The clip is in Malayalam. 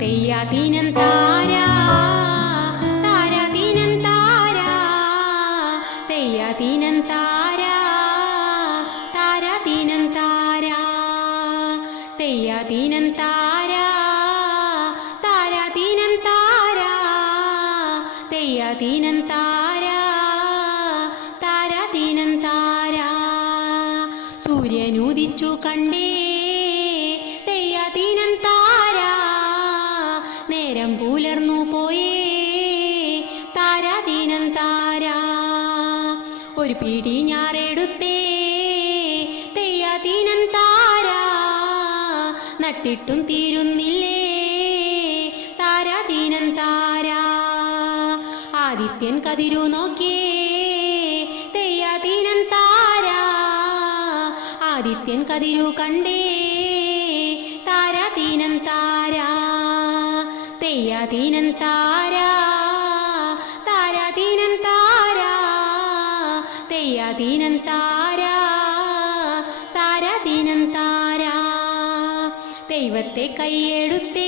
തെയ്യാതീനം താരാ താരാതീനം താരാ തെയ്യാതീനം താരാ താരാതീനം താരാ തെയ്യാതീനം താരാ താരാതീനം താരാ തെയ്യാതീനം താരാ താരാതീനം താരാ സൂര്യനുദിച്ചു കണ്ടേ തെയ്യാതീനം താരാ നേരം പുലർന്നു പോയേ താരാതീനം താരാ ഒരു പിടി ഞാറെടുത്തേ തെയ്യാതീനം താരാ നട്ടിട്ടും തീരുന്നില്ലേ താരാതീനം താരാ ആദിത്യൻ കതിരു നോക്കിയേ തെയ്യാതീനം താരാ ആദിത്യൻ കതിരു കണ്ടേ താരാതീനം താരാ തെയ്യാതീനം താരാ താരാതീനം താരാ തെയ്യാതീനം താരാ താരാതീനം താരാ ദൈവത്തെ കൈയെടുത്തേ